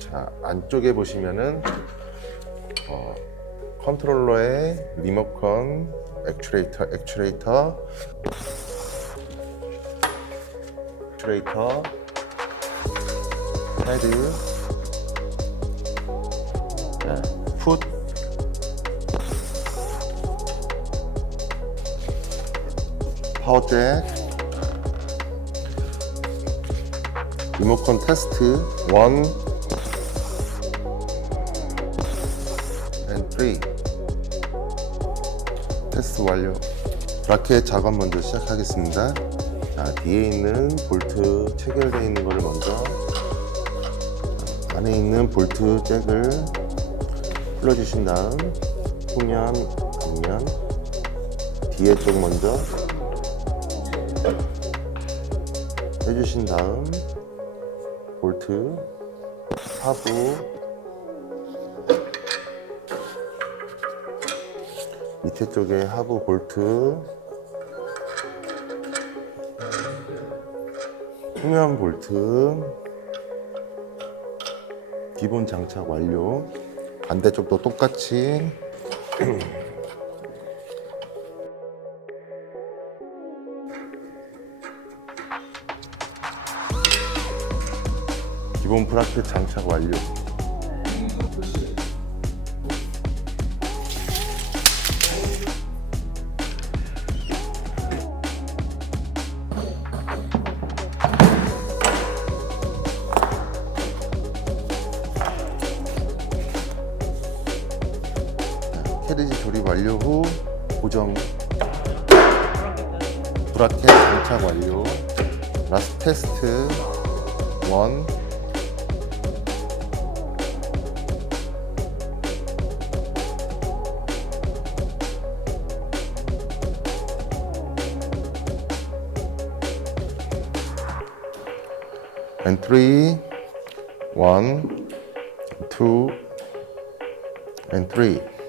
자 안쪽에 보시면은 어, 컨트롤러의 리모컨, 액추레이터, 액추레이터, 액추레이터, 헤드, 자, 풋, 파워잭, 리모컨 테스트 1 3 테스트 완료. 브라켓 작업 먼저 시작하겠습니다. 자 뒤에 있는 볼트 체결되어 있는 것을 먼저 안에 있는 볼트 잭을 풀어주신 다음 후면 앞면 뒤에 쪽 먼저 해주신 다음 볼트 하부 밑에 쪽에 하부 볼트. 후면 볼트. 기본 장착 완료. 반대쪽도 똑같이. 기본 브라켓 장착 완료 캐리지 조립 완료 후 고정. 브라켓 장착 완료. 라스트 테스트 1 and 3 1 2 and 3